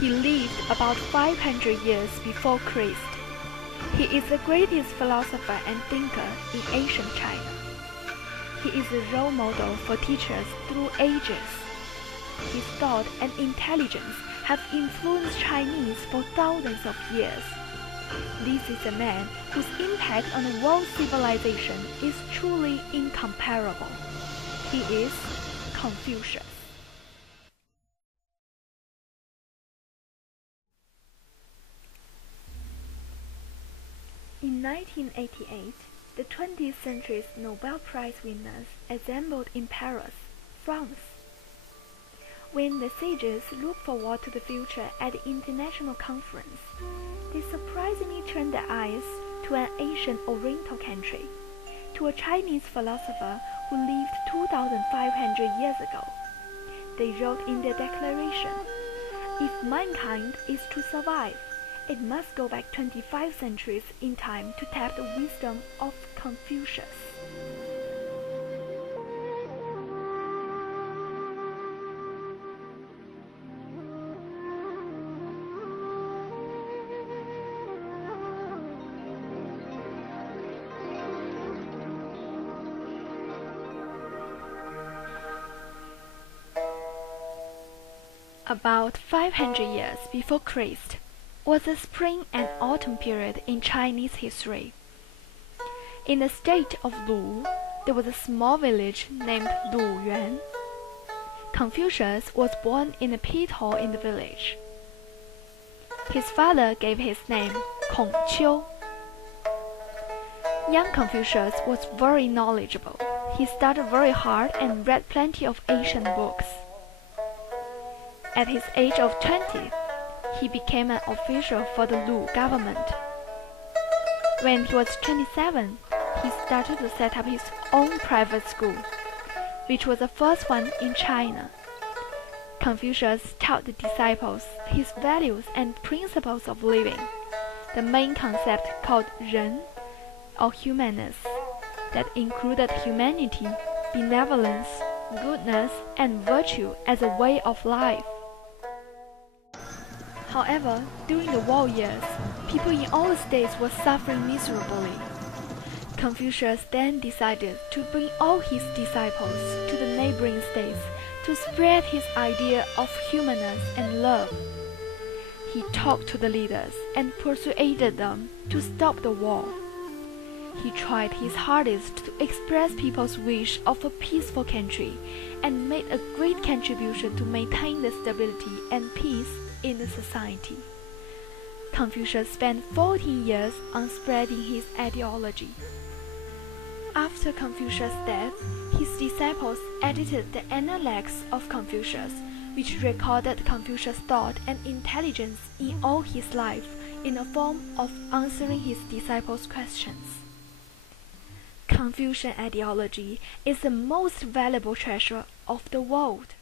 He lived about 500 years before Christ. He is the greatest philosopher and thinker in ancient China. He is a role model for teachers through ages. His thought and intelligence have influenced Chinese for thousands of years. This is a man whose impact on the world civilization is truly incomparable. He is Confucius. In 1988, the 20th century's Nobel Prize winners assembled in Paris, France. When the sages looked forward to the future at the international conference, they surprisingly turned their eyes to an ancient Oriental country, to a Chinese philosopher who lived 2,500 years ago. They wrote in their declaration, "If mankind is to survive, it must go back 25 centuries in time to tap the wisdom of Confucius." About 500 years before Christ was the spring and autumn period in Chinese history. In the state of Lu, there was a small village named Luyuan. Confucius was born in a pit hole in the village. His father gave his name Kongqiu. Young Confucius was very knowledgeable. He studied very hard and read plenty of ancient books. At his age of 20, he became an official for the Lu government. When he was 27, he started to set up his own private school, which was the first one in China. Confucius taught the disciples his values and principles of living, the main concept called Ren, or humanness, that included humanity, benevolence, goodness, and virtue as a way of life. However, during the war years, people in all states were suffering miserably. Confucius then decided to bring all his disciples to the neighboring states to spread his idea of humanness and love. He talked to the leaders and persuaded them to stop the war. He tried his hardest to express people's wish of a peaceful country and made a great contribution to maintain the stability and peace in the society. Confucius spent 14 years on spreading his ideology. After Confucius' death, his disciples edited the Analects of Confucius, which recorded Confucius' thought and intelligence in all his life in the form of answering his disciples' questions. Confucian ideology is the most valuable treasure of the world.